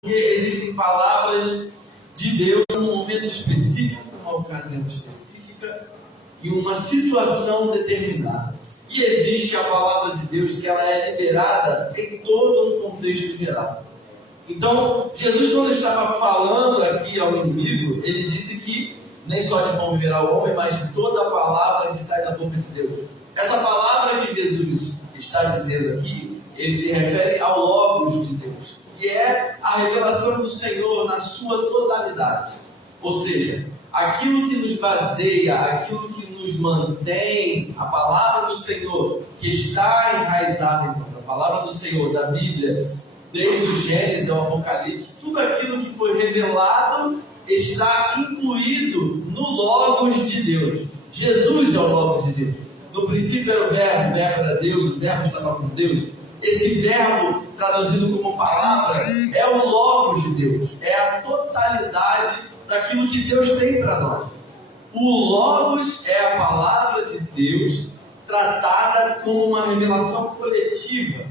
Porque existem palavras de Deus em um momento específico, uma ocasião específica e uma situação determinada. E existe a palavra de Deus que ela é liberada em todo um contexto geral. Então, Jesus, quando estava falando aqui ao inimigo, ele disse que nem só de pão viverá o homem, mas de toda a palavra que sai da boca de Deus. Essa palavra que Jesus está dizendo aqui, ele se refere ao Logos de Deus, que é a revelação do Senhor na sua totalidade. Ou seja, aquilo que nos baseia, aquilo que nos mantém, a palavra do Senhor, que está enraizada em nós, a palavra do Senhor, da Bíblia, desde o Gênesis ao Apocalipse, tudo aquilo que foi revelado está incluído no Logos de Deus. Jesus é o Logos de Deus. No princípio era o verbo era Deus, o verbo estava com Deus. Esse verbo, traduzido como palavra, é o Logos de Deus, é a totalidade daquilo que Deus tem para nós. O Logos é a palavra de Deus tratada como uma revelação coletiva.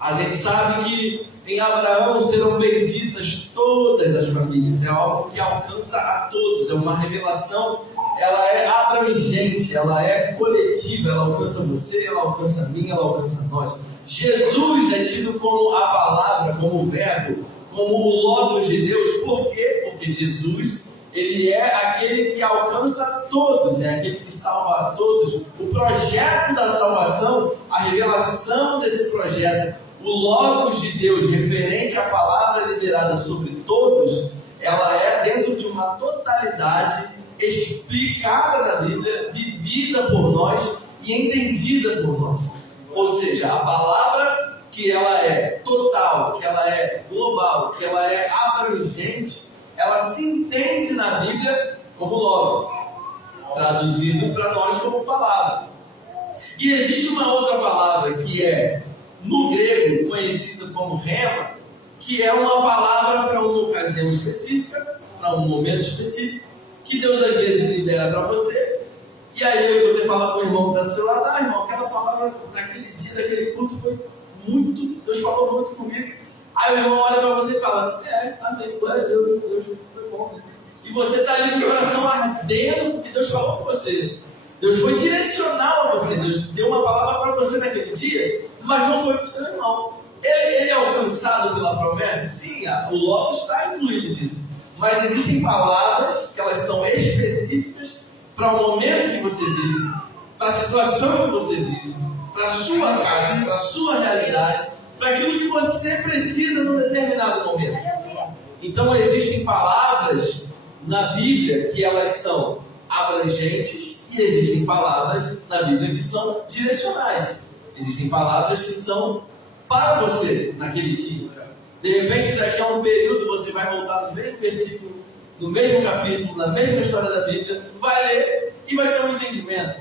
A gente sabe que em Abraão serão benditas todas as famílias, é algo que alcança a todos, é uma revelação, ela é abrangente, ela é coletiva, ela alcança você, ela alcança a mim, ela alcança nós. Jesus é tido como a palavra, como o verbo, como o Logos de Deus. Por quê? Porque Jesus, ele é aquele que alcança todos, é aquele que salva a todos. O projeto da salvação, a revelação desse projeto, o Logos de Deus, referente à palavra liberada sobre todos, ela é dentro de uma totalidade explicada na Bíblia, vivida por nós e entendida por nós. Ou seja, a palavra que ela é total, que ela é global, que ela é abrangente, ela se entende na Bíblia como Logos, traduzido para nós como palavra. E existe uma outra palavra que é, no grego, conhecida como rema, que é uma palavra para uma ocasião específica, para um momento específico, que Deus às vezes libera para você. E aí você fala com o irmão que está do seu lado: ah, irmão, aquela palavra naquele dia, naquele culto foi muito, Deus falou muito comigo. Aí o irmão olha para você e fala: amém, glória a Deus, Deus foi bom, né? E você está ali no coração ardendo porque Deus falou com você. Deus foi direcional a você, Deus deu uma palavra para você naquele dia, mas não foi para o seu irmão. Ele é alcançado pela promessa? Sim, o Logos está incluído nisso. Mas existem palavras que elas são específicas para o momento que você vive, para a situação que você vive, para a sua casa, para a sua realidade, para aquilo que você precisa num determinado momento. Então existem palavras na Bíblia que elas são abrangentes e existem palavras na Bíblia que são direcionais. Existem palavras que são para você naquele dia. De repente, daqui a um período, você vai voltar no mesmo versículo, no mesmo capítulo, na mesma história da Bíblia, vai ler e vai ter um entendimento.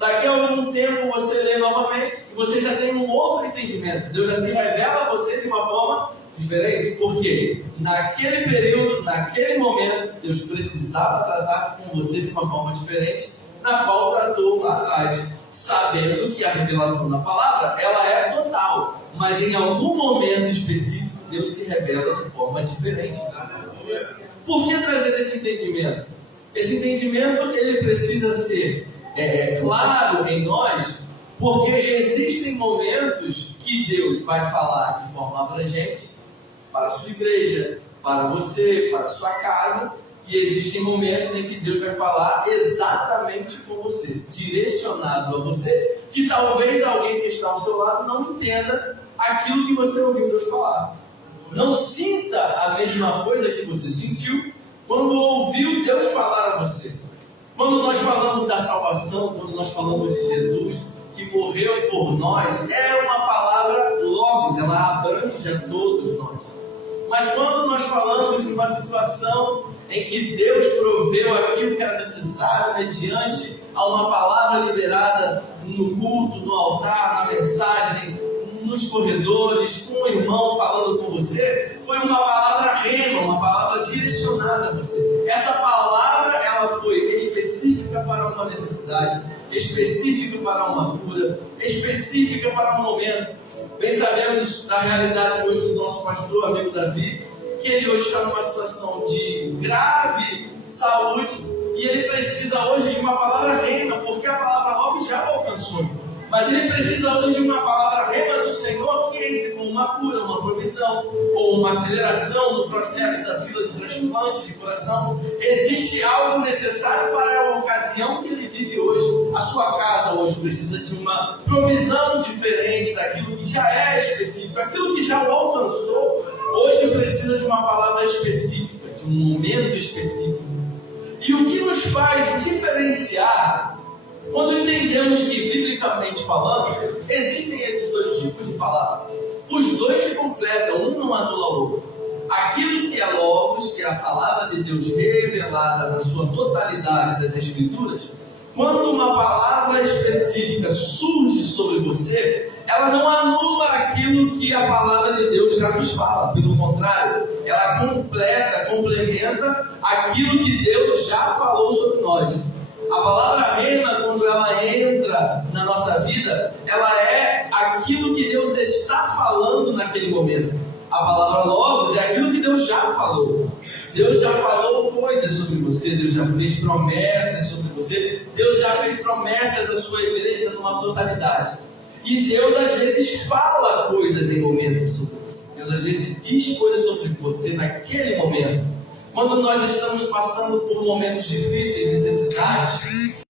Daqui a algum tempo, você lê novamente e você já tem um outro entendimento. Deus já se revela a você de uma forma diferente. Por quê? Naquele período, naquele momento, Deus precisava tratar com você de uma forma diferente, na qual tratou lá atrás, sabendo que a revelação da palavra, ela é total, mas em algum momento específico, Deus se revela de forma diferente. Por que trazer esse entendimento? Esse entendimento, ele precisa ser claro em nós, porque existem momentos que Deus vai falar de forma abrangente para a sua igreja, para você, para a sua casa, e existem momentos em que Deus vai falar exatamente com você, direcionado a você, que talvez alguém que está ao seu lado não entenda aquilo que você ouviu Deus falar. Não sinta a mesma coisa que você sentiu quando ouviu Deus falar a você. Quando nós falamos da salvação, quando nós falamos de Jesus, que morreu por nós, é uma palavra Logos, ela abrange a todos nós. Mas quando nós falamos de uma situação em que Deus proveu aquilo que era necessário mediante a uma palavra liberada no culto, no altar, na mensagem, nos corredores, com o irmão falando com você, foi uma palavra rema, uma palavra direcionada a você. Essa palavra, ela foi específica para uma necessidade, específica para uma cura, específica para um momento. Bem sabemos da realidade hoje do nosso pastor, amigo Davi, que ele hoje está numa situação de grave saúde e ele precisa hoje de uma palavra rema, porque a palavra logos já o alcançou. Mas ele precisa hoje de uma palavra rema do Senhor que entre com uma cura, uma provisão ou uma aceleração no processo da fila de transplante de coração. Existe algo necessário para a ocasião que ele vive hoje. A sua casa hoje precisa de uma provisão diferente daquilo que já é específico, aquilo que já o alcançou. Hoje precisa de uma palavra específica, de um momento específico. E o que nos faz diferenciar quando entendemos que, biblicamente falando, existem esses dois tipos de palavras? Os dois se completam, um não anula o outro. Aquilo que é logos, que é a palavra de Deus revelada na sua totalidade das Escrituras, quando uma palavra específica surge sobre você, ela não anula aquilo que a palavra de Deus já nos fala. Pelo contrário, ela completa, complementa aquilo que Deus já falou sobre nós. A palavra rema, quando ela entra na nossa vida, ela é aquilo que Deus está falando naquele momento. A palavra logos é aquilo que Deus já falou. Deus já falou coisas sobre você, Deus já fez promessas sobre você, Deus já fez promessas à sua igreja numa totalidade. E Deus às vezes fala coisas em momentos sobre você. Deus às vezes diz coisas sobre você naquele momento. Quando nós estamos passando por momentos difíceis, necessidades,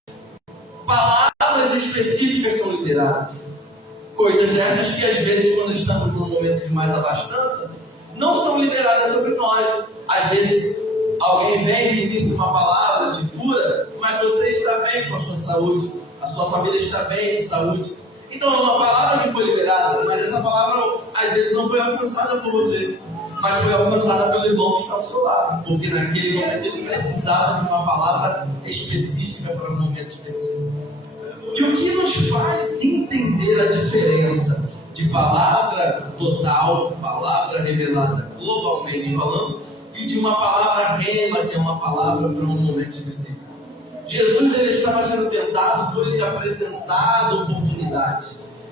palavras específicas são liberadas. Coisas essas que às vezes, quando estamos num momento de mais abastança, não são liberadas sobre nós. Às vezes, alguém vem e ministra uma palavra de cura, mas você está bem com a sua saúde, a sua família está bem de saúde. Então é uma palavra que foi liberada, mas essa palavra às vezes não foi alcançada por você, mas foi alcançada pelo irmão que está ao seu lado, porque naquele momento ele precisava de uma palavra específica para um momento específico. E o que nos faz entender a diferença de palavra total, palavra revelada globalmente falando, e de uma palavra rema, que é uma palavra para um momento específico? Jesus, ele estava sendo tentado, foi-lhe apresentado oportunidade.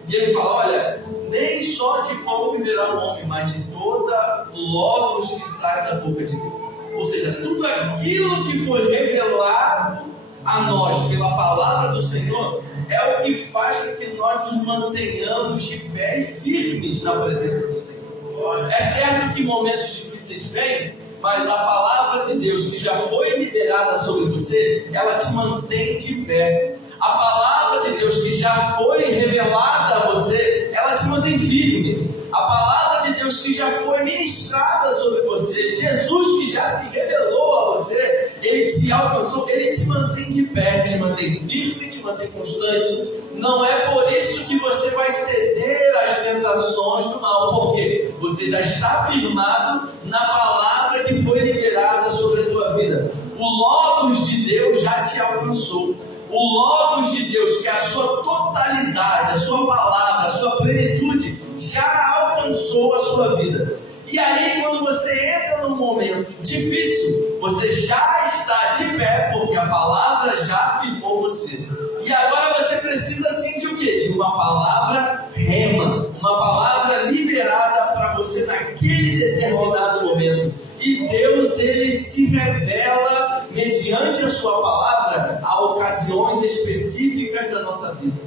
E ele fala, olha, nem só de pão viverá o homem, mas de toda logos que sai da boca de Deus. Ou seja, tudo aquilo que foi revelado a nós pela palavra do Senhor é o que faz com que nós nos mantenhamos de pé e firmes na presença do Senhor. É certo que momentos difíceis vêm, mas a palavra de Deus que já foi liberada sobre você, ela te mantém de pé. A palavra de Deus que já foi revelada a você, ela te mantém firme. A palavra de Deus que já foi ministrada sobre você, Jesus que já se revelou a você, ele te alcançou, ele te mantém de pé, te mantém firme, te mantém constante. Não é por isso que você vai ceder às tentações do mal, porque você já está firmado na palavra que foi liberada sobre a tua vida. O Logos de Deus já te alcançou. O Logos de Deus, que é a sua totalidade, a sua palavra, a sua plenitude, já alcançou a sua vida. E aí, quando você entra num momento difícil, você já está de pé, porque a palavra já afirmou você. E agora você precisa sim de o quê? De uma palavra rema, uma palavra liberada para você naquele determinado momento. E Deus, ele se revela mediante a sua palavra a ocasiões específicas da nossa vida.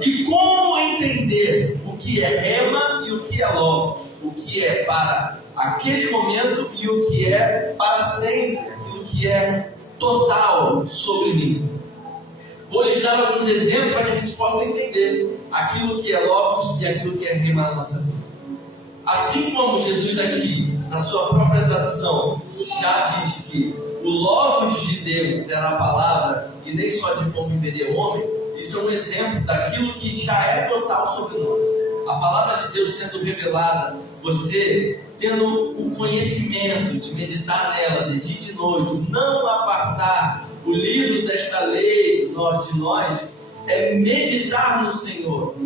E como entender o que é rema e o que é logos? O que é para aquele momento e o que é para sempre, aquilo que é total sobre mim. Vou lhes dar alguns exemplos para que a gente possa entender aquilo que é logos e aquilo que é rema na nossa vida. Assim como Jesus aqui, na sua própria tradução, já diz que o logos de Deus era a palavra e nem só de pão viveria o homem, isso é um exemplo daquilo que já é total sobre nós. A palavra de Deus sendo revelada, você tendo o conhecimento de meditar nela de dia e de noite, não apartar o livro desta lei de nós, é meditar no Senhor.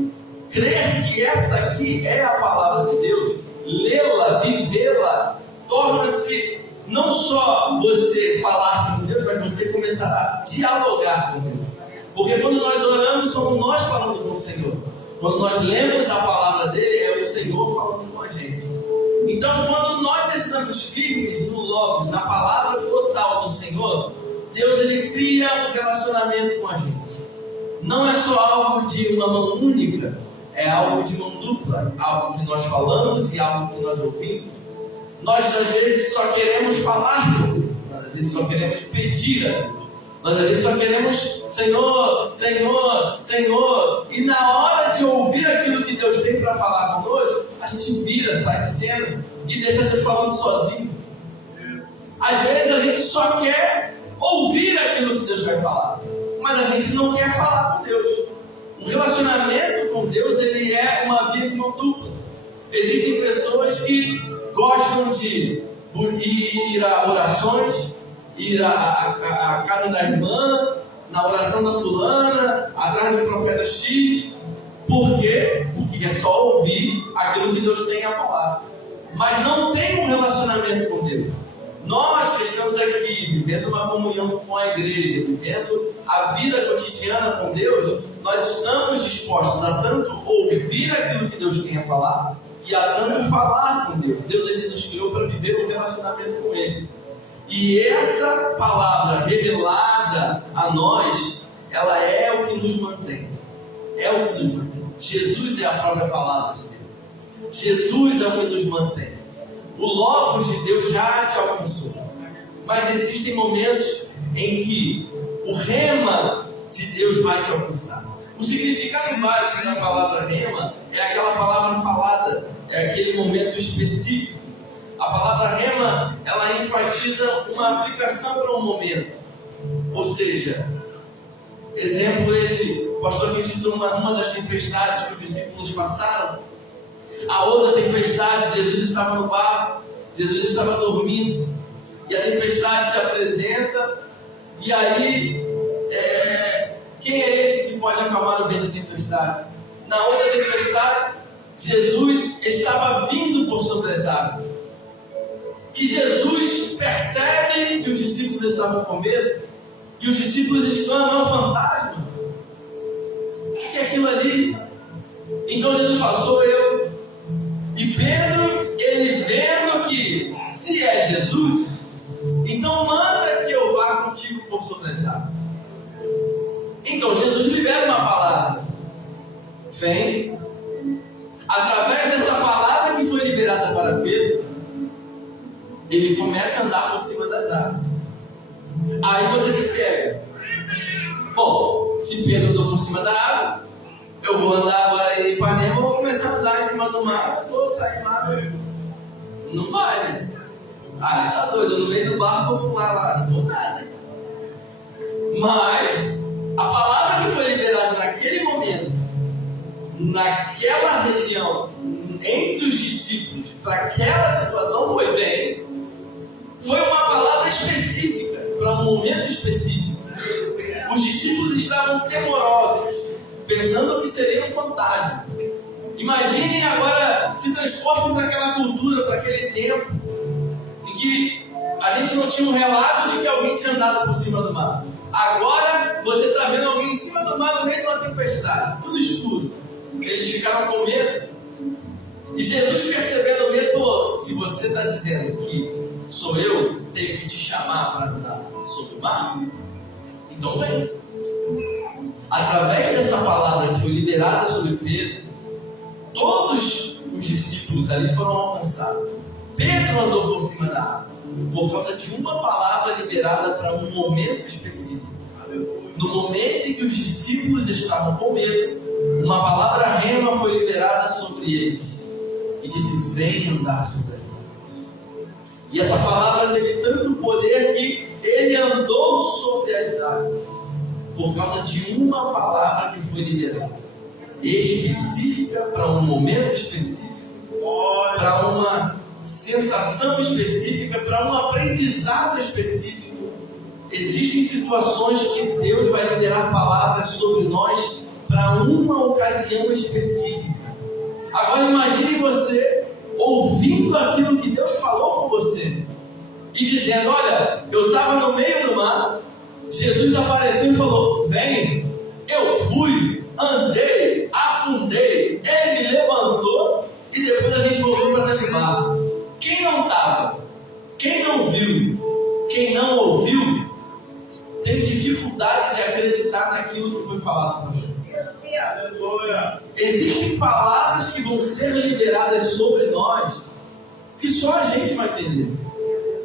Crer que essa aqui é a palavra de Deus, lê-la, vivê-la, torna-se não só você falar com Deus, mas você começar a dialogar com Deus. Porque quando nós oramos, somos nós falando com o Senhor. Quando nós lemos a palavra dele, é o Senhor falando com a gente. Então, quando nós nós estamos firmes no Logos, na palavra total do Senhor, Deus ele cria um relacionamento com a gente. Não é só algo de uma mão única, é algo de mão dupla, algo que nós falamos e algo que nós ouvimos. Nós às vezes só queremos falar com Deus, nós às vezes só queremos pedir a Deus, nós às vezes só queremos Senhor, Senhor, Senhor, e na hora de ouvir aquilo que Deus tem para falar conosco, a gente vira, sai de cena e deixa Deus falando sozinho. Às vezes a gente só quer ouvir aquilo que Deus vai falar, mas a gente não quer falar com Deus. Um relacionamento com Deus, ele é uma via de mão dupla. Existem pessoas que gostam de ir a orações, ir à casa da irmã, na oração da fulana, atrás do profeta X. Por quê? Porque é só ouvir aquilo que Deus tem a falar. Mas não tem um relacionamento com Deus. Nós que estamos aqui, vivendo uma comunhão com a igreja, vivendo a vida cotidiana com Deus, nós estamos dispostos a tanto ouvir aquilo que Deus tem a falar e a tanto falar com Deus. Deus ele nos criou para viver um relacionamento com Ele. E essa palavra revelada a nós, ela é o que nos mantém. É o que nos mantém. Jesus é a própria palavra de Deus. Jesus é o que nos mantém. O Logos de Deus já te alcançou. Mas existem momentos em que o rema de Deus vai te alcançar. O significado básico da palavra rema é aquela palavra falada, é aquele momento específico. A palavra rema, ela enfatiza uma aplicação para um momento. Ou seja, exemplo esse, o pastor aqui citou uma das tempestades que os discípulos passaram. A outra tempestade, Jesus estava no barco, Jesus estava dormindo, e a tempestade se apresenta, e aí, quem é esse que pode acalmar o vento da tempestade? Na outra tempestade, Jesus estava vindo por sobre as águas, e Jesus percebe que os discípulos estavam com medo, e os discípulos exclamam: é um fantasma? O que é aquilo ali? Então Jesus fala: sou eu. E Pedro, ele vendo que se é Jesus, então manda que eu vá contigo por sobre as águas. Então Jesus libera uma palavra. Vem. Através dessa palavra que foi liberada para Pedro, ele começa a andar por cima das águas. Aí você se pega. Bom, se Pedro andou por cima da água, eu vou andar agora em Ipanema, vou começar a andar em cima do mar, vou sair lá. Não vai, né? Ah, tá doido, no meio do barco vou pular lá, não vou nada. Mas a palavra que foi liberada naquele momento, naquela região, entre os discípulos, para aquela situação foi bem. Foi uma palavra específica, para um momento específico. Os discípulos estavam temorosos, pensando que seria um fantasma. Imaginem agora, se transportem para aquela cultura, para aquele tempo, em que a gente não tinha um relato de que alguém tinha andado por cima do mar. Agora você está vendo alguém em cima do mar no meio de uma tempestade, tudo escuro. Eles ficaram com medo. E Jesus, percebendo o medo, falou: se você está dizendo que sou eu, tenho que te chamar para andar sobre o mar, então vem. Através dessa palavra que foi liberada sobre Pedro, todos os discípulos ali foram alcançados. Pedro andou por cima da água por causa de uma palavra liberada para um momento específico. No momento em que os discípulos estavam com medo, uma palavra rema foi liberada sobre eles e disse: vem andar sobre as águas. E essa palavra teve tanto poder que ele andou sobre as águas por causa de uma palavra que foi liberada, específica, para um momento específico, para uma sensação específica, para um aprendizado específico. Existem situações que Deus vai liberar palavras sobre nós para uma ocasião específica. Agora imagine você ouvindo aquilo que Deus falou com você e dizendo: olha, eu estava no meio do mar, Jesus apareceu e falou: vem. Eu fui, andei, afundei, ele me levantou e depois a gente voltou para dentro do barco. Quem não estava, quem não viu, quem não ouviu, tem dificuldade de acreditar naquilo que foi falado para você. Existem palavras que vão ser liberadas sobre nós que só a gente vai entender.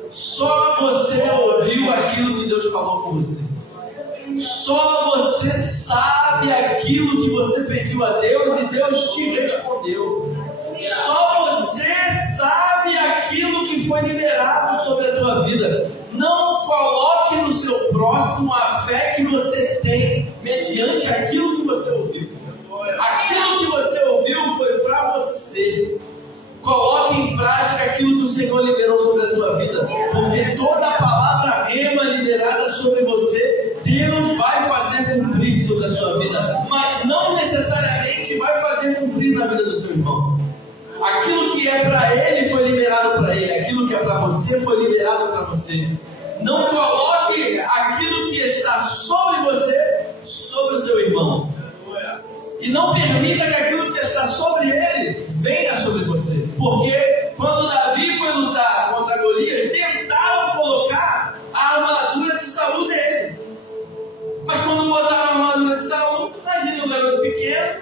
Só você ouviu aquilo que Deus falou com você. Só você sabe aquilo que você pediu a Deus e Deus te respondeu. Só você sabe aquilo que foi liberado sobre a tua vida. Não coloque no seu próximo a fé que você tem mediante aquilo que você ouviu. Aquilo que você ouviu foi para você. Coloque em prática aquilo que o Senhor liberou sobre a tua vida, porque toda a palavra rema liberada sobre você, Deus vai fazer cumprir sobre a sua vida, mas não necessariamente vai fazer cumprir na vida do seu irmão. Aquilo que é para ele foi liberado para ele, aquilo que é para você foi liberado para você. Não coloque aquilo que está sobre você sobre o seu irmão. E não permita que aquilo que está sobre ele venha sobre você. Porque quando Davi foi lutar contra Golias, tentaram colocar a armadura de Saul nele. Mas quando botaram a armadura de Saul, imagina um garoto pequeno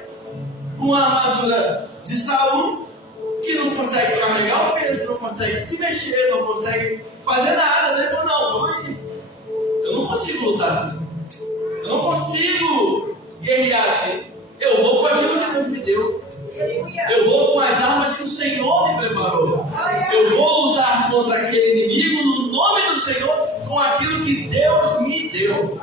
com a armadura de Saul, que não consegue carregar o peso, não consegue se mexer, não consegue fazer nada. Ele falou, não, vamos aí. Eu não consigo lutar assim. Eu não consigo guerrear assim. Eu vou com aquilo que Deus me deu. Eu vou com as armas que o Senhor me preparou. Eu vou lutar contra aquele inimigo no nome do Senhor, com aquilo que Deus me deu.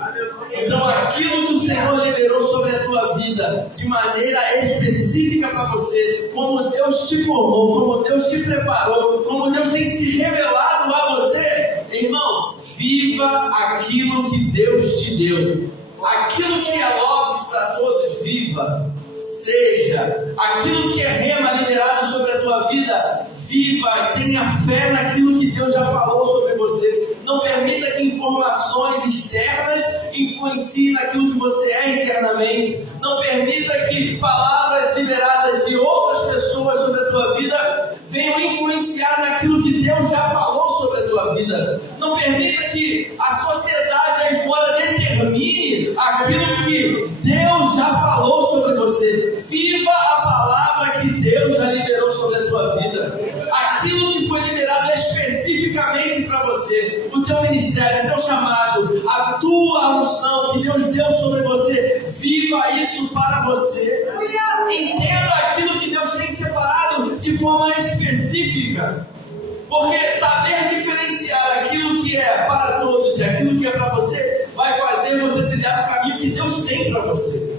Então aquilo que o Senhor liberou sobre a tua vida, de maneira específica para você, como Deus te formou, como Deus te preparou, como Deus tem se revelado a você, irmão, viva aquilo que Deus te deu. Aquilo que é logos para todos, viva. Seja aquilo que é rema liberado sobre a tua vida, viva, tenha fé naquilo que Deus já falou sobre você. Não permita que informações externas influenciem naquilo que você é internamente. Não permita que palavras liberadas de outras pessoas sobre a tua vida venham influenciar naquilo que Deus já falou sobre a tua vida. Não permita que a sociedade aí fora determine aquilo que Deus já falou sobre você. Viva a palavra que Deus já liberou sobre a tua vida. Aquilo que foi liberado especificamente para você, o teu ministério, o teu chamado, a tua unção que Deus deu sobre você, viva isso para você. Entenda aquilo que Deus tem separado de forma específica. Porque saber diferenciar aquilo que é para todos e aquilo que é para você vai fazer você trilhar o caminho que Deus tem para você.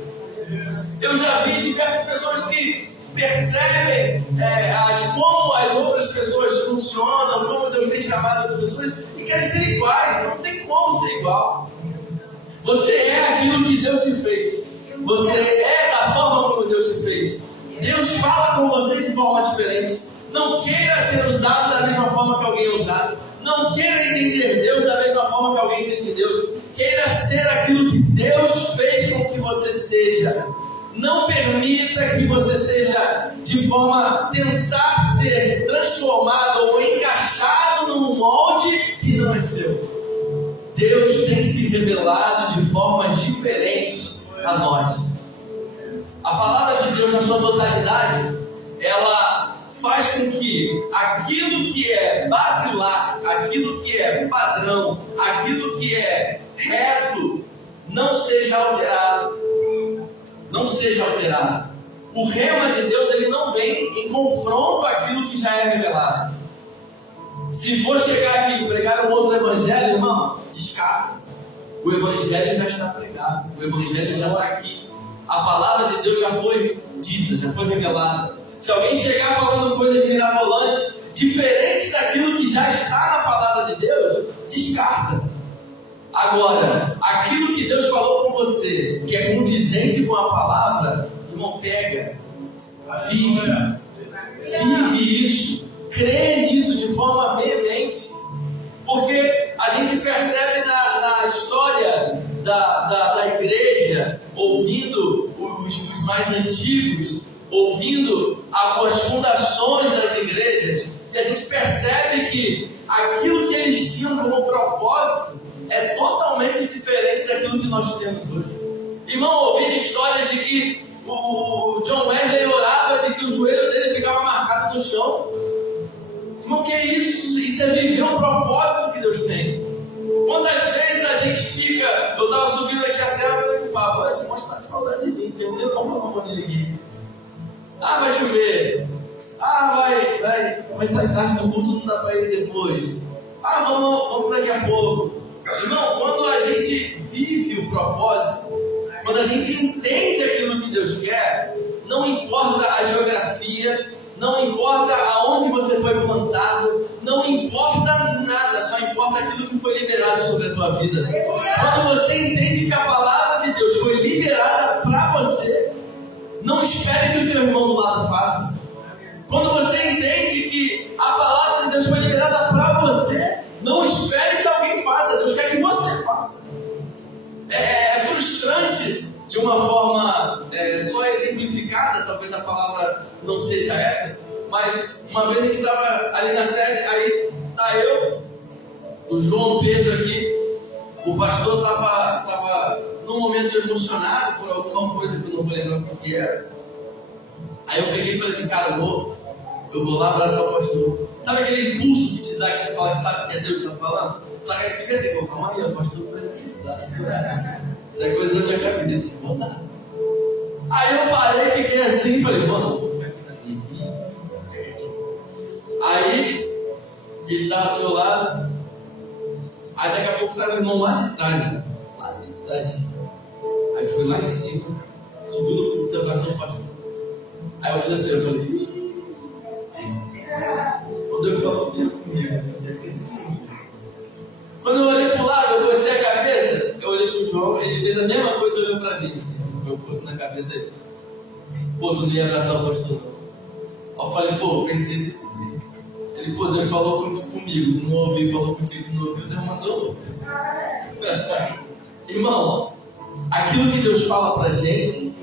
Eu já vi diversas pessoas que percebem como as outras pessoas funcionam, como Deus tem chamado outras pessoas e querem ser iguais. Não tem como ser igual. Você é aquilo que Deus te fez. Você é da forma como Deus te fez. Deus fala com você de forma diferente. Não queira ser usado da mesma forma que alguém é usado. Não queira entender Deus da mesma forma que alguém entende Deus. Queira ser aquilo que Deus fez com que você seja. Não permita que você seja de forma a tentar ser transformado ou encaixado num molde que não é seu. Deus tem se revelado de formas diferentes a nós. A palavra de Deus na sua totalidade, ela faz com que aquilo que é basilar, aquilo que é padrão, aquilo que é reto, não seja alterado. Não seja alterado. O rema de Deus, ele não vem em confronto àquilo que já é revelado. Se for chegar aqui e pregar um outro evangelho, irmão, descarta. O evangelho já está pregado. O evangelho já está aqui. A palavra de Deus já foi dita, já foi revelada. Se alguém chegar falando coisas mirabolantes, diferentes daquilo que já está na palavra de Deus, descarta. Agora, aquilo que Deus falou com você, que é condizente com a palavra, irmão, pega, vive isso, crê nisso de forma veemente, porque a gente percebe na história da igreja, ouvindo os mais antigos, ouvindo as fundações das igrejas, e a gente percebe que aquilo que eles tinham como propósito é totalmente diferente daquilo que nós temos hoje. Irmão, ouvir histórias de que o John Wesley orava de que o joelho dele ficava marcado no chão. Irmão, que é isso? Isso é viver o propósito que Deus tem. Quantas vezes a gente fica... Eu estava subindo aqui a serra e falei com o Pablo, esse moço está com saudade de mim, tem um tempo quando ele liga. Ah, vai chover. Ah, vai sair tarde do culto, não dá para ir depois. Ah, vamos daqui a pouco. Irmão, quando a gente vive o propósito, quando a gente entende aquilo que Deus quer, não importa a geografia, não importa aonde você foi plantado, não importa nada, só importa aquilo que foi liberado sobre a tua vida. Quando você entende que a palavra de Deus foi liberada para você, não espere que o teu irmão do lado faça. Quando você entende que a palavra de Deus foi liberada para você, não espere que alguém faça, Deus quer que você faça. É frustrante, de uma forma só exemplificada, talvez a palavra não seja essa, mas uma vez a gente estava ali na sede, aí tá eu, o João Pedro aqui, o pastor estava num momento emocionado por alguma coisa que eu não vou lembrar o que era. Aí eu peguei e falei assim, cara, eu vou lá abraçar o pastor. Sabe aquele impulso que te dá, que você fala que sabe que é Deus que está falando? Só que aí fica assim, calma aí, o pastor coisa que te dá, segurar. Isso é coisa da minha cabeça, não vou dar. Aí eu parei, fiquei assim, falei, mano, vou ficar aqui na minha. Aí, ele estava do meu lado. Aí daqui a pouco saiu o irmão lá de trás. Aí foi lá em cima, subiu no teu coração do pastor. Aí eu fiz assim, eu falei, quando Deus falou comigo, quando eu olhei para o lado, eu comecei a cabeça, eu olhei para o João, ele fez a mesma coisa, olhou para mim, assim, eu pus na cabeça ele, pô, tu não ia abraçar o pastor não. Aí eu falei, pô, eu pensei nisso sim. Ele, pô, Deus falou comigo, não ouvi, falou contigo, não ouviu, Deus mandou. Irmão, aquilo que Deus fala pra gente,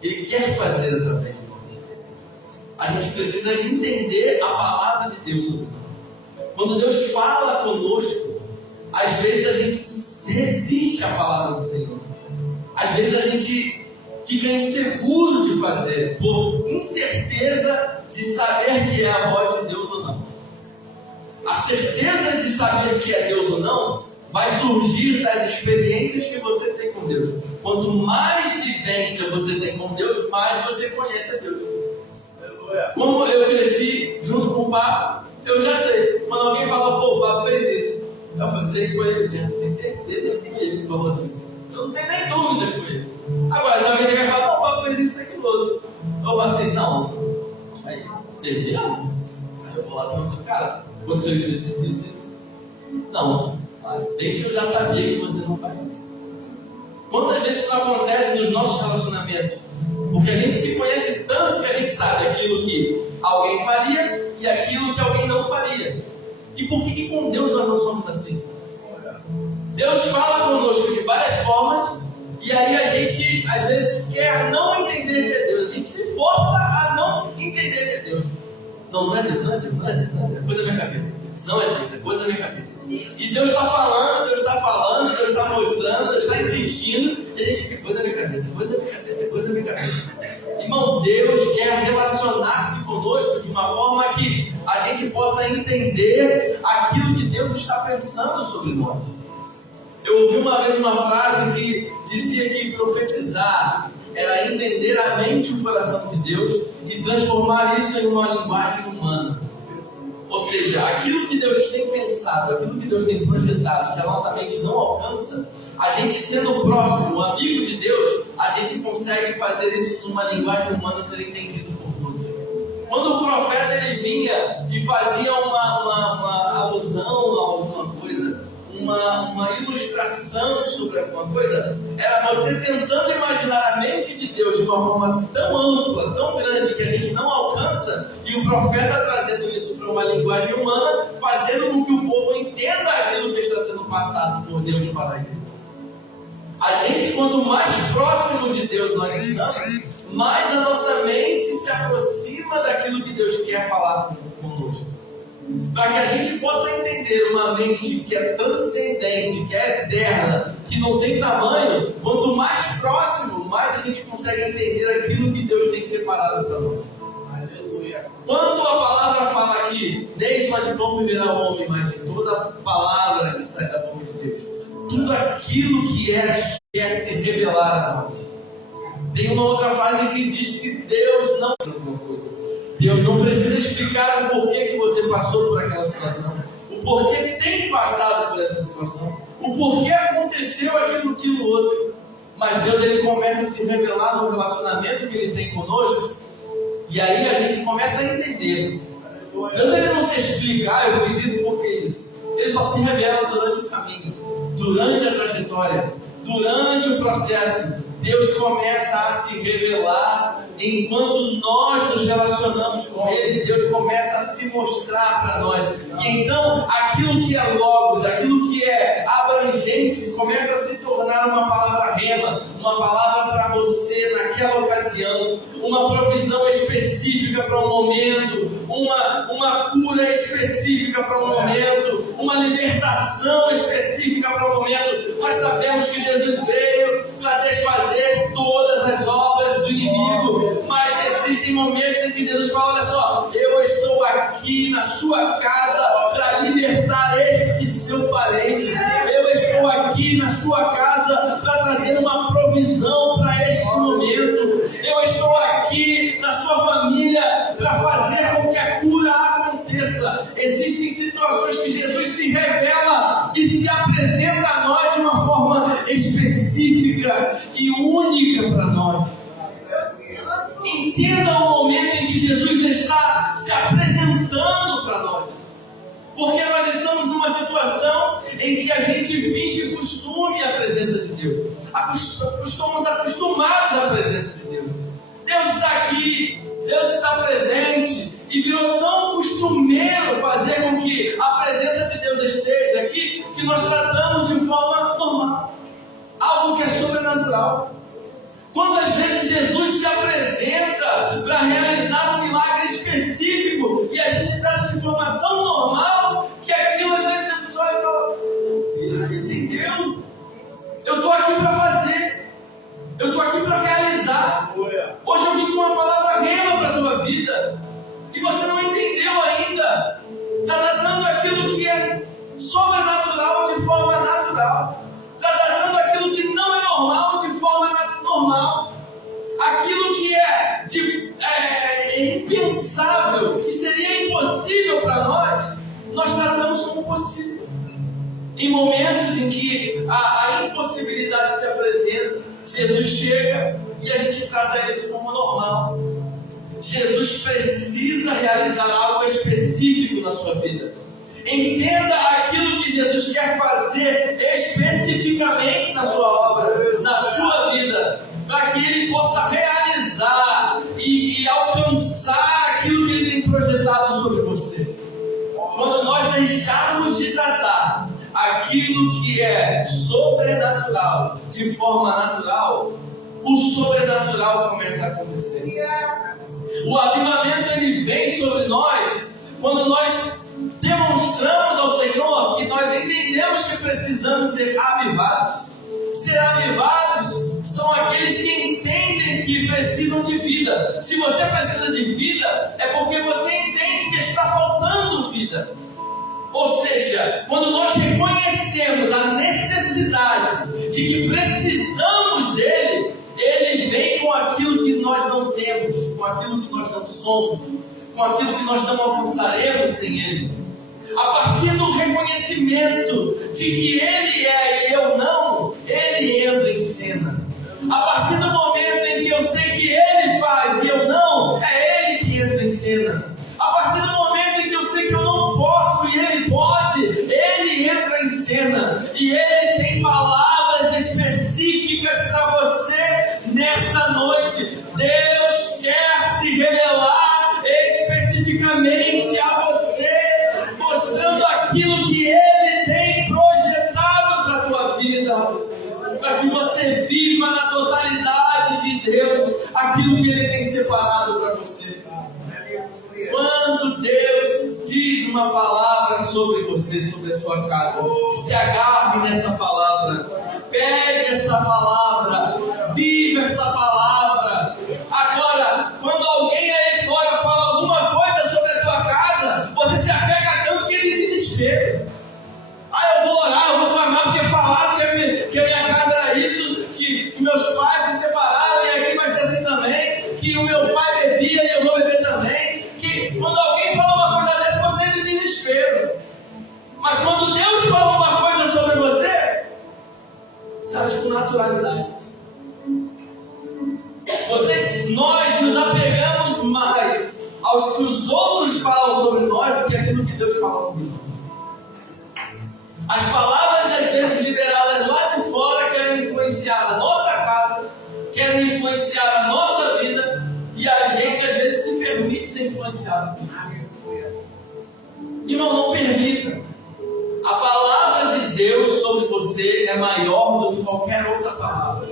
Ele quer fazer através de nós. A gente precisa entender a palavra de Deus sobre nós. Quando Deus fala conosco, às vezes a gente resiste à palavra do Senhor. Às vezes a gente fica inseguro de fazer, por incerteza de saber que é a voz de Deus ou não. A certeza de saber que é Deus ou não vai surgir das experiências que você tem com Deus. Quanto mais vivência você tem com Deus, mais você conhece a Deus. Como eu cresci junto com o Papa, eu já sei. Quando alguém fala, pô, o Papa fez isso, eu sei que foi ele mesmo. Tenho certeza que foi ele que falou assim. Eu não tenho nem dúvida que foi ele. Agora, se alguém chegar e falar, não, o Papa fez isso, aquilo, outro, eu falo assim, não. Aí, entendeu? Aí eu vou lá e pergunto, cara, aconteceu isso. Não. Bem que eu já sabia que você não faz isso. Quantas vezes isso acontece nos nossos relacionamentos? Porque a gente se conhece tanto que a gente sabe aquilo que alguém faria e aquilo que alguém não faria. E por que com Deus nós não somos assim? Deus fala conosco de várias formas e aí a gente às vezes quer não entender que é Deus. A gente se força a não entender que é Deus. Não é Deus, é coisa da minha cabeça. Não é Deus, é coisa da minha cabeça. E Deus está falando, Deus está mostrando, Deus está insistindo, e a gente fica, coisa da minha cabeça, coisa da minha cabeça. Irmão, Deus quer relacionar-se conosco de uma forma que a gente possa entender aquilo que Deus está pensando sobre nós. Eu ouvi uma vez uma frase que dizia que profetizar era entender a mente e o coração de Deus e transformar isso em uma linguagem humana. Ou seja, aquilo que Deus tem pensado, aquilo que Deus tem projetado, que a nossa mente não alcança, a gente sendo próximo, amigo de Deus, a gente consegue fazer isso numa linguagem humana ser entendido por todos. Quando o profeta ele vinha e fazia uma alusão a alguma coisa, uma ilustração sobre alguma coisa, era você tentando imaginar a mente de Deus de uma forma tão ampla, tão grande, que a gente não alcança, e o profeta trazendo isso para uma linguagem humana, fazendo com que o povo entenda aquilo que está sendo passado por Deus para ele. A gente, quanto mais próximo de Deus nós estamos, mais a nossa mente se aproxima daquilo que Deus quer falar conosco. para que a gente possa entender uma mente que é transcendente, que é eterna, que não tem tamanho. Quanto mais próximo, mais a gente consegue entender aquilo que Deus tem separado para nós. Quando a palavra fala aqui, nem só de pão viverá o homem, mas de toda a palavra que sai da boca de Deus, tudo aquilo que quer se revelar a nós. Tem uma outra frase que diz que Deus não precisa explicar o porquê que você passou por aquela situação, o porquê tem passado por essa situação, o porquê aconteceu aquilo outro. Mas Deus, ele começa a se revelar no relacionamento que ele tem conosco, e aí a gente começa a entender. Deus, ele não se explica, eu fiz isso porque isso. Ele só se revela durante o caminho, durante a trajetória, durante o processo. Deus começa a se revelar enquanto nós nos relacionamos com Ele. Deus começa a se mostrar para nós. E então, aquilo que é logos, aquilo que é abrangente, começa a se tornar uma palavra rema, uma palavra para você naquela ocasião, uma provisão específica para um momento, uma cura específica para um momento, uma libertação específica para um momento. Nós sabemos que Jesus veio para desfazer todas as obras do inimigo, mas existem momentos em que Jesus fala: olha só, eu estou aqui na sua casa para libertar este seu parente, eu estou aqui na sua casa para trazer uma provisão para este momento, eu estou aqui na sua família para fazer com que a cura aconteça. Existem situações que Jesus se revela e se apresenta a nós de uma forma específica e única para nós. Entenda o momento em que Jesus está se apresentando para nós, porque nós estamos numa situação em que a gente finge costume à presença de Deus, estamos acostumados à presença de Deus. Deus está aqui, Deus está presente, e virou tão costumeiro fazer com que a presença de Deus esteja aqui, que nós tratamos de forma normal, algo que é sobrenatural. Quantas vezes Jesus se apresenta para realizar um milagre específico e a gente trata de forma tão normal que aquilo às vezes Jesus olha e fala: você entendeu? Eu estou aqui para fazer, eu estou aqui para realizar. Hoje eu vim com uma palavra rema para a tua vida e você não entendeu ainda. Está tratando aquilo que é sobrenatural de forma natural, está tratando aquilo que não é normal de forma normal, aquilo que é impensável, que seria impossível para nós tratamos como possível. Em momentos em que a impossibilidade se apresenta, Jesus chega e a gente trata ele de forma normal. Jesus precisa realizar algo específico na sua vida. Entenda aquilo que Jesus quer fazer especificamente na sua obra, na sua vida, para que Ele possa realizar e alcançar aquilo que Ele tem projetado sobre você. Quando nós deixarmos de tratar aquilo que é sobrenatural de forma natural, o sobrenatural começa a acontecer. O avivamento, ele vem sobre nós quando nós demonstramos ao Senhor que nós entendemos que precisamos ser avivados. Ser avivados são aqueles que entendem que precisam de vida. Se você precisa de vida, é porque você entende que está faltando vida. Ou seja, quando nós reconhecemos a necessidade de que precisamos dele, ele vem com aquilo que nós não temos, com aquilo que nós não somos, com aquilo que nós não alcançaremos sem ele. A partir do reconhecimento de que ele é e eu não, ele entra em cena. A partir do momento em que eu sei que ele faz e eu não, é ele que entra em cena. A partir do momento em que eu sei que eu não posso e ele pode, ele entra em cena. E ele tem palavras específicas para você nessa noite. Deus quer se revelar especificamente a você, mostrando aquilo que Ele tem projetado para a tua vida, para que você viva na totalidade de Deus aquilo que Ele tem separado para você. Quando Deus diz uma palavra, você, sobre a sua casa. Se agarre nessa palavra, pegue essa palavra, viva essa palavra. Agora, quando alguém aí fora fala alguma coisa sobre a tua casa, você se apega tanto que ele desespera. Eu vou orar, eu vou clamar, porque falaram que a minha casa era isso, que meus pais se separaram e aqui vai ser assim também, que o meu pai bebia e eu vou beber também. Que quando alguém fala uma coisa dessa, você entra em desespero. Mas quando Deus fala uma coisa sobre você, você age com naturalidade. Nós nos apegamos mais aos que os outros falam sobre nós do que aquilo que Deus fala sobre nós. As palavras, às vezes, liberadas lá de fora, querem influenciar a nossa casa, querem influenciar a nossa vida, e a gente, às vezes, se permite ser influenciado. Irmão, não permita. A palavra de Deus sobre você é maior do que qualquer outra palavra.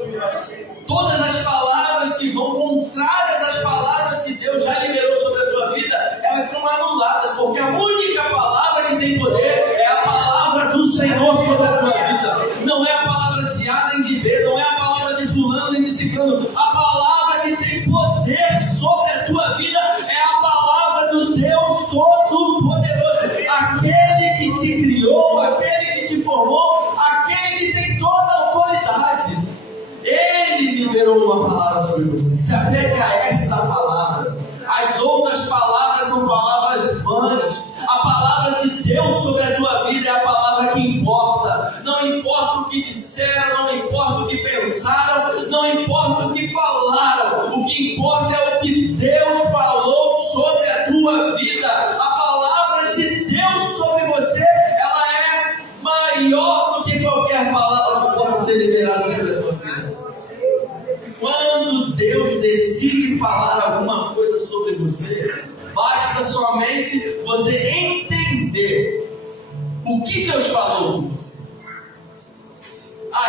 Todas as palavras que vão contrárias às palavras que Deus já liberou sobre a sua vida, elas são anuladas, porque a única palavra que tem poder é a palavra do Senhor sobre a tua vida. Não é a palavra de A nem de B, não é a palavra de fulano nem de ciclano. A palavra que tem poder sobre a tua vida é a palavra do Deus Todo-Poderoso. Aquele que te criou, aquele que te formou, aquele que tem toda a autoridade. Ele liberou uma palavra sobre você. Se apega a essa palavra. As outras palavras são palavras vãs. A palavra de Deus sobre a tua vida é a palavra que importa. Não importa o que disseram, não importa o que pensaram, não importa o que falaram. O que importa é o que Deus falou sobre a tua vida. A palavra de Deus sobre você, ela é maior do que qualquer palavra que possa ser liberada sobre a tua vida. Quando Deus decide falar alguma coisa sobre você, basta somente você entender o que Deus falou com você.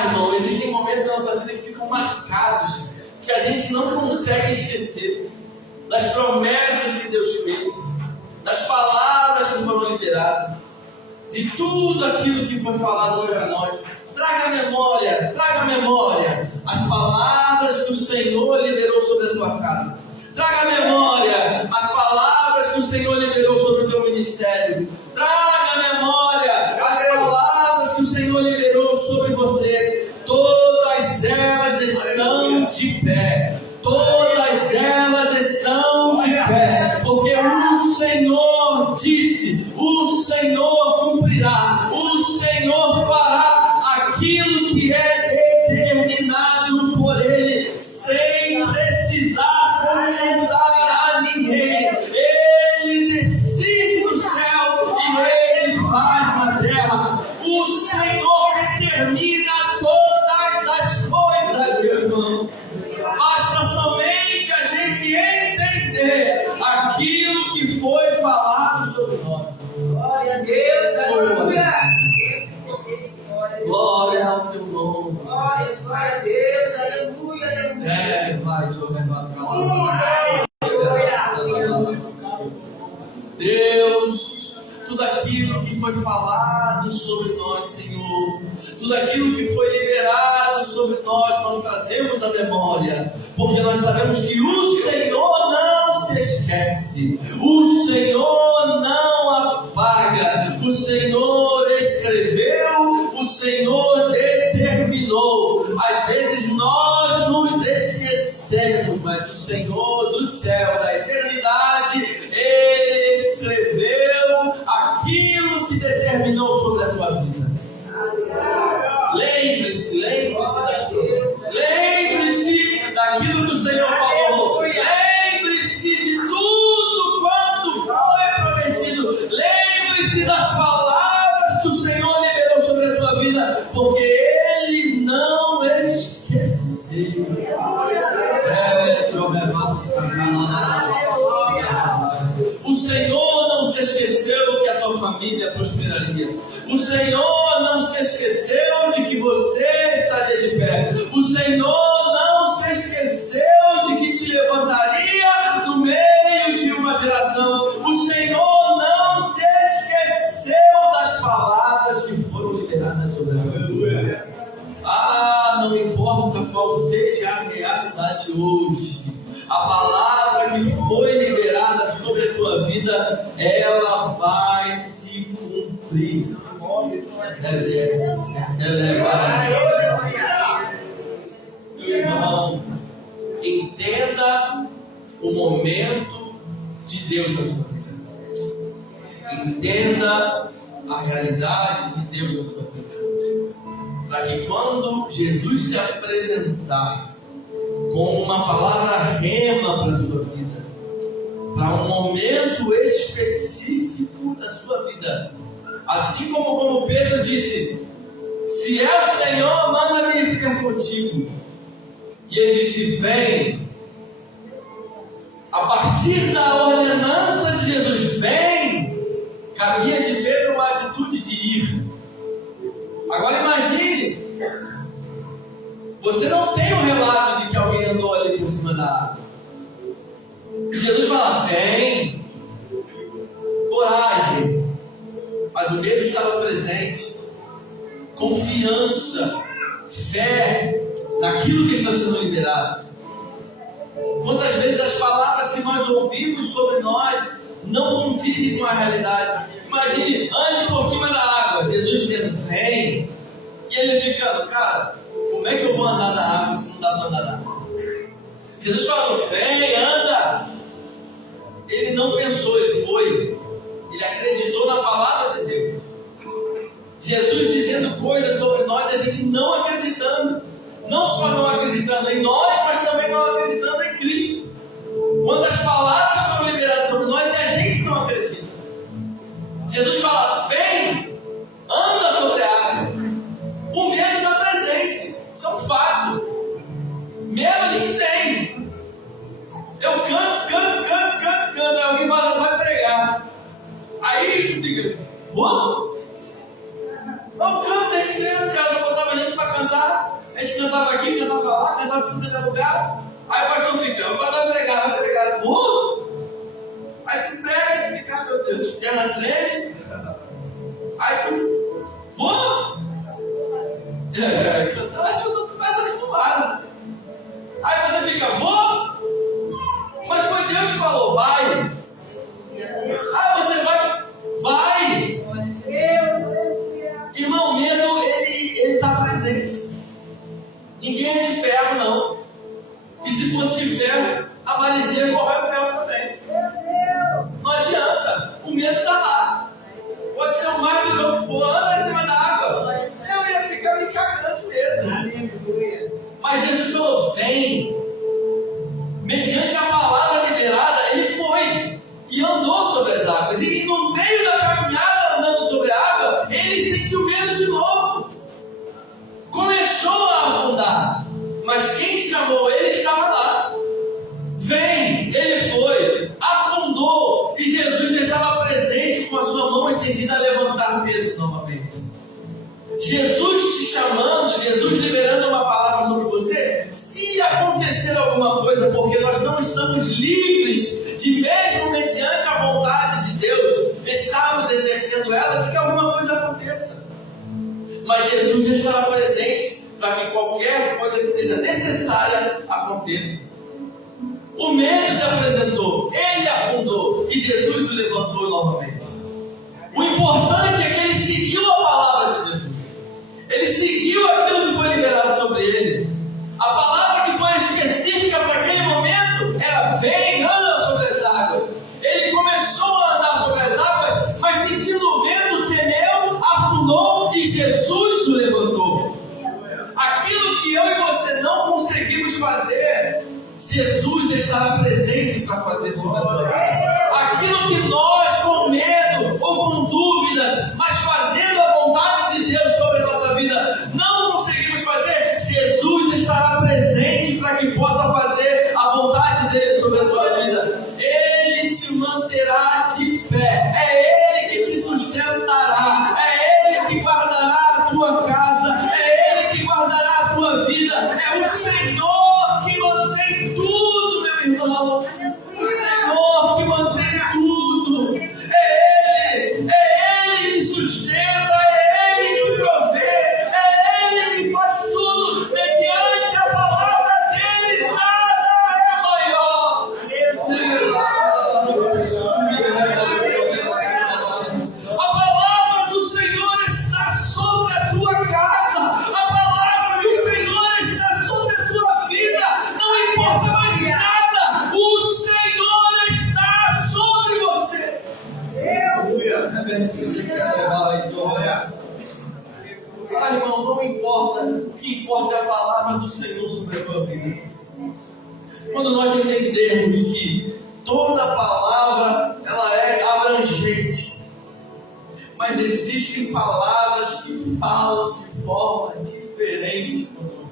Irmão, existem momentos na nossa vida que ficam marcados, que a gente não consegue esquecer das promessas que Deus fez, das palavras que foram liberadas, de tudo aquilo que foi falado sobre nós. Traga à memória as palavras que o Senhor liberou sobre a tua casa. Traga à memória as palavras que o Senhor liberou sobre o teu ministério. Traga à memória as palavras que o Senhor liberou sobre você. Todas elas estão de pé. Todas elas estão de pé. Porque o Senhor disse, o Senhor cumprirá, o Senhor fará aquilo que é determinado por Ele, sem precisar consultar a ninguém. Ele decide no céu e Ele faz na terra. O Senhor determina todas as coisas, meu irmão. Basta somente a gente entender aquilo que foi falado sobre nós. Glória a Deus, aleluia. Glória ao teu nome. Glória a Deus, aleluia, aleluia. Vai, Deus, tudo aquilo que foi falado sobre nós, Senhor, tudo aquilo que foi liberado sobre nós trazemos à memória, porque nós sabemos que o Senhor não se esquece, o Senhor não apaga, o Senhor escreveu, o Senhor determinou. Às vezes nós nos esquecemos, mas o Senhor do céu, da eternidade, Ele escreveu aquilo que determinou sobre a tua vida. Lembre-se das coisas. Lembre-se daquilo que o Senhor falou. Lembre-se de tudo quanto foi prometido. Lembre-se das palavras que o Senhor liberou sobre a tua vida, porque Ele não esqueceu. O Senhor não se esqueceu que a tua família prosperaria. O Senhor não se esqueceu de que você estaria de pé. O Senhor não se esqueceu de que te levantaria no meio de uma geração. O Senhor não se esqueceu das palavras palavras que foram liberadas sobre a tua vida. Não importa qual seja a realidade hoje, a palavra que foi liberada sobre a tua vida, ela vai se cumprir. Meu irmão, entenda o momento de Deus na sua vida. Entenda a realidade de Deus na sua vida. Para que quando Jesus se apresentar com uma palavra rema para a sua vida, para um momento específico da sua vida, assim como Pedro disse: se é o Senhor, manda-me ficar contigo. E ele disse: vem. A partir da ordenança de Jesus, vem, cabia de Pedro uma atitude de ir. Agora imagine, você não tem um relato de que alguém andou ali por cima da água. E Jesus fala: vem, coragem. Mas o Pedro estava presente, confiança, fé naquilo que está sendo liberado. Quantas vezes as palavras que nós ouvimos sobre nós não condizem com a realidade? Imagine, ande por cima da água, Jesus dizendo: vem, e ele ficando: cara, como é que eu vou andar na água se não dá para andar na água? Jesus falou: vem, anda. Ele não pensou, ele foi. Ele acreditou na palavra de Deus. Jesus dizendo coisas sobre nós e a gente não acreditando. Não só não acreditando em nós, mas também não acreditando em Cristo. Quando as palavras foram liberadas sobre nós e a gente não acredita. Jesus fala: vem, anda sobre a água. O medo está presente, isso é um fato. Medo a gente tem. Eu canto, aí alguém vai pregar. Aí tu fica: vamos? Não canta, a gente criança, já botava a gente para cantar. A gente cantava aqui, cantava lá, cantava em cada lugar. Aí o pastor fica: agora vai pregar. Aí tu prega e fica: meu Deus, perna treme. Aí tu: vou? Cantar eu estou mais acostumado. Aí você fica: vou? Mas foi Deus que falou: vai. Aí você vai. Irmão, o medo, ele está presente. Ninguém é de ferro, não. E se fosse de ferro, a maresia corrói o ferro também. Não adianta. O medo está lá. Pode ser o mais durão que for, anda em cima da água. Eu ia ficar me cagando de medo. Mas Jesus falou: vem. Mediante a palavra liberada, ele foi e andou sobre as águas. E no meio da caminhada, andando sobre a água, ele sentiu medo de novo. Começou a afundar. Mas quem chamou ele estava lá. Vem, ele foi, afundou. E Jesus estava presente com a sua mão estendida a levantar Pedro novamente. Jesus te chamando, Jesus liberando uma palavra sobre você. Se acontecer alguma coisa, porque nós não estamos livres de, mesmo mediante a vontade de Deus, estarmos exercendo ela, de que alguma coisa aconteça. Mas Jesus estará presente para que qualquer coisa que seja necessária aconteça. O medo se apresentou, ele afundou e Jesus o levantou novamente. O importante é que ele seguiu a palavra de Jesus. Ele seguiu aquilo que foi liberado sobre ele. A palavra que foi específica para aquele momento era: vem, anda sobre as águas. Ele começou a andar sobre as águas, mas sentindo o vento, temeu, afundou e Jesus o levantou. Aquilo que eu e você não conseguimos fazer, Jesus estará presente para fazer sobre a tua vida. Aquilo que nós, com medo ou com dúvidas, mas fazendo a vontade de Deus sobre a nossa vida, não conseguimos fazer, Jesus estará presente para que possa fazer a vontade dele sobre a tua vida. Ele te manterá de pé, é Ele que te sustentará, é Ele que guardará a tua casa, é Ele que guardará a tua vida, é o Senhor que mantém tudo, meu irmão. O Senhor que mantém tudo. É Ele que sustenta, é que importa é a palavra do Senhor sobre a tua vida. Quando nós entendermos que toda a palavra ela é abrangente, mas existem palavras que falam de forma diferente conosco.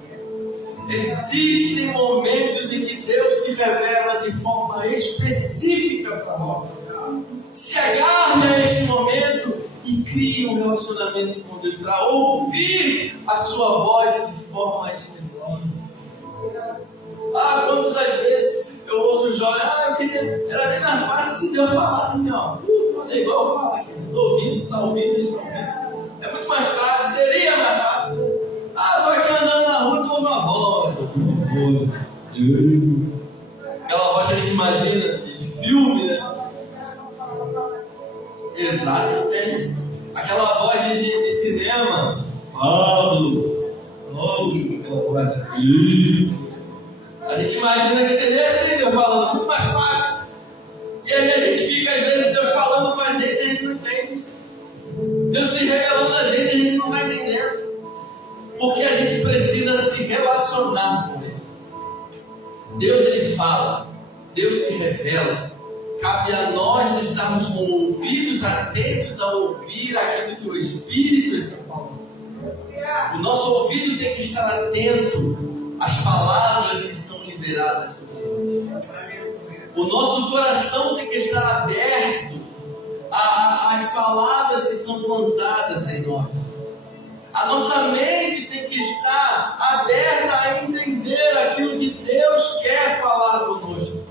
Existem momentos em que Deus se revela de forma específica para nós. Se agarre a este momento e crie um relacionamento com Deus para ouvir a sua voz de forma específica. Quantas às vezes eu ouço o jovem, eu queria, era bem mais fácil se Deus falasse assim, falei igual eu falo aqui, estou ouvindo, está ouvindo, eles estão ouvindo. É muito mais fácil, seria mais fácil. Estou aqui andando na rua, estou ouvindo uma voz. Aquela voz que a gente imagina de filme, né? Exatamente. Aquela voz de cinema. Pablo. Aquela voz. A gente imagina que seria assim, Deus falando, muito mais fácil. E aí a gente fica, às vezes, Deus falando com a gente não entende. Deus se revelando a gente não vai entendendo. Porque a gente precisa se relacionar com Ele. Deus, Ele fala. Deus se revela. Cabe a nós estarmos com ouvidos atentos a ouvir aquilo que o Espírito está falando. O nosso ouvido tem que estar atento às palavras que são liberadas sobre nós. O nosso coração tem que estar aberto às palavras que são plantadas em nós. A nossa mente tem que estar aberta a entender aquilo que Deus quer falar conosco.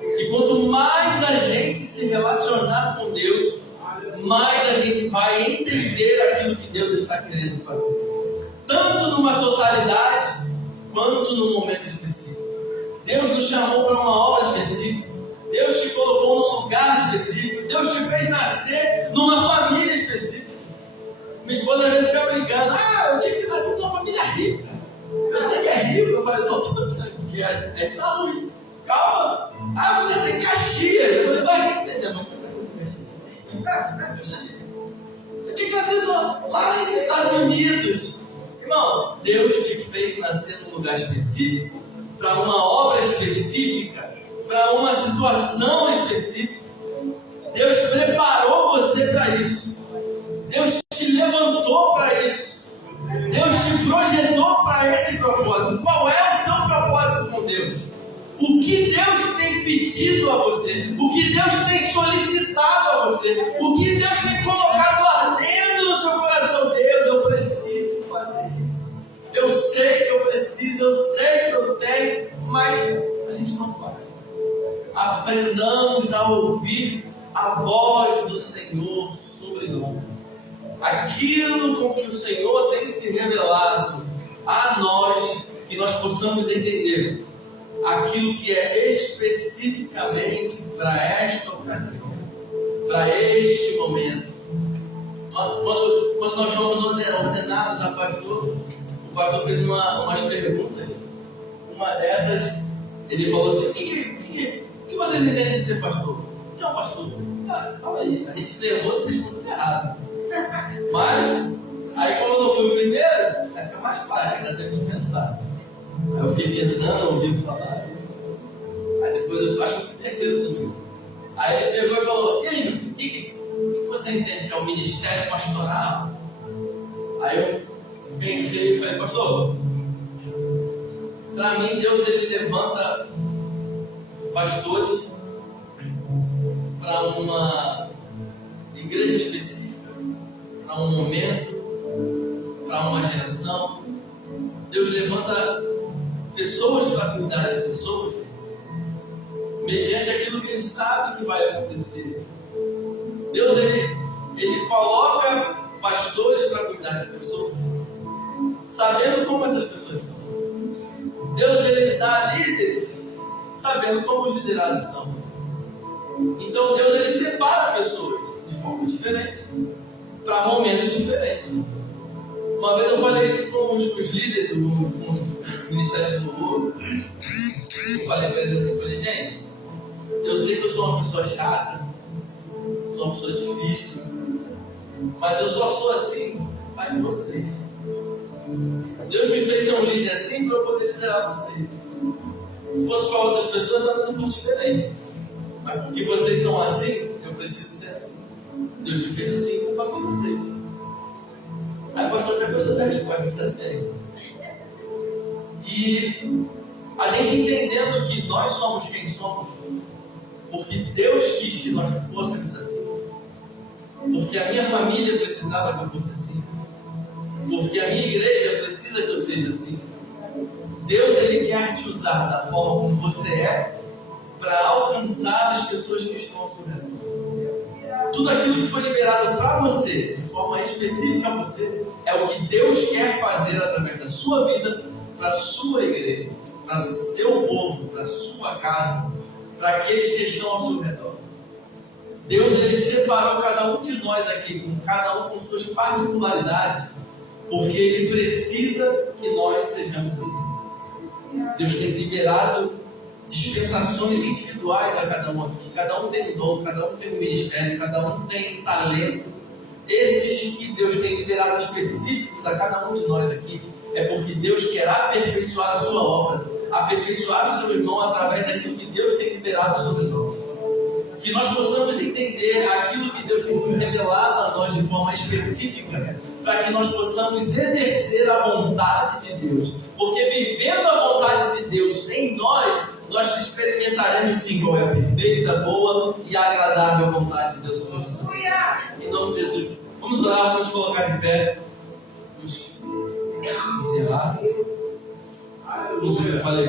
E quanto mais a gente se relacionar com Deus, mais a gente vai entender aquilo que Deus está querendo fazer. Tanto numa totalidade, quanto num momento específico. Deus nos chamou para uma obra específica. Deus te colocou num lugar específico. Deus te fez nascer numa família específica. Minha esposa às vezes fica brincando. Eu tinha que nascer numa família rica. Eu sei que é rico, eu falei só porque é que tá ruim. Calma. Eu falei assim, Caxias. Eu falei, vai entender, mas eu tinha que nascer lá nos Estados Unidos. Irmão, Deus te fez nascer num lugar específico, para uma obra específica, para uma situação específica. Deus preparou você para isso. Deus te levantou para isso. Deus te projetou para esse propósito. Qual é o seu propósito com Deus? O que Deus tem pedido a você? O que Deus tem solicitado a você? O que Deus tem colocado ardendo no seu coração? Deus, eu preciso fazer isso. Eu sei que eu preciso, eu sei que eu tenho, mas a gente não faz. Aprendamos a ouvir a voz do Senhor sobre nós. Aquilo com que o Senhor tem se revelado a nós, que nós possamos entender aquilo que é especificamente para esta ocasião, para este momento. Quando nós fomos ordenados a pastor, o pastor fez umas perguntas. Uma dessas, ele falou assim: o que vocês entendem de ser pastor? Não, pastor. Fala aí, a gente levou e fez tudo errado. Mas, aí como eu não fui o primeiro, aí fica mais fácil, ainda temos que pensar. Aí eu fiquei pensando, ouvindo falar. Aí depois eu acho que eu fui terceiro subiu. Aí ele pegou e falou: e aí, meu filho, o que você entende que é o ministério pastoral? Aí eu pensei e falei: pastor, para mim Deus ele levanta pastores para uma igreja específica, para um momento, para uma geração. Deus levanta pessoas para cuidar de pessoas mediante aquilo que Ele sabe que vai acontecer. Deus ele coloca pastores para cuidar de pessoas, sabendo como essas pessoas são. Deus ele dá líderes, sabendo como os liderados são. Então Deus ele separa pessoas de forma diferente, para momentos diferentes. Uma vez eu falei isso com os líderes do Ministério do Louvor. Eu falei para eles assim, falei: gente, eu sei que eu sou uma pessoa chata, sou uma pessoa difícil, mas eu só sou assim para de vocês. Deus me fez ser um líder assim para eu poder liderar vocês. Se fosse para outras pessoas, a vida fosse diferente. Mas porque vocês são assim, eu preciso ser assim. Deus me fez assim para vocês. Aí o pastor até gostou da resposta, sabe bem. E a gente entendendo que nós somos quem somos, porque Deus quis que nós fôssemos assim. Porque a minha família precisava que eu fosse assim. Porque a minha igreja precisa que eu seja assim. Deus, Ele quer te usar da forma como você é para alcançar as pessoas que estão ao seu redor. Tudo aquilo que foi liberado para você, de forma específica a você, é o que Deus quer fazer através da sua vida, para a sua igreja, para seu povo, para a sua casa, para aqueles que estão ao seu redor. Deus, Ele separou cada um de nós aqui, com cada um com suas particularidades, porque Ele precisa que nós sejamos assim. Deus tem liberado dispensações individuais a cada um aqui. Cada um tem um dom, cada um tem um ministério, cada um tem talento. Esses que Deus tem liberado específicos a cada um de nós aqui, é porque Deus quer aperfeiçoar a sua obra, aperfeiçoar o seu irmão através daquilo que Deus tem liberado sobre nós. Que nós possamos entender aquilo que Deus tem se revelado a nós de forma específica, para que nós possamos exercer a vontade de Deus. Porque vivendo a vontade de Deus em nós, nós experimentaremos sim qual é a perfeita, boa e agradável vontade de Deus sobre nós. Em nome de Jesus. Vamos orar, vamos colocar de pé. Vamos encerrar. Não sei se eu falei.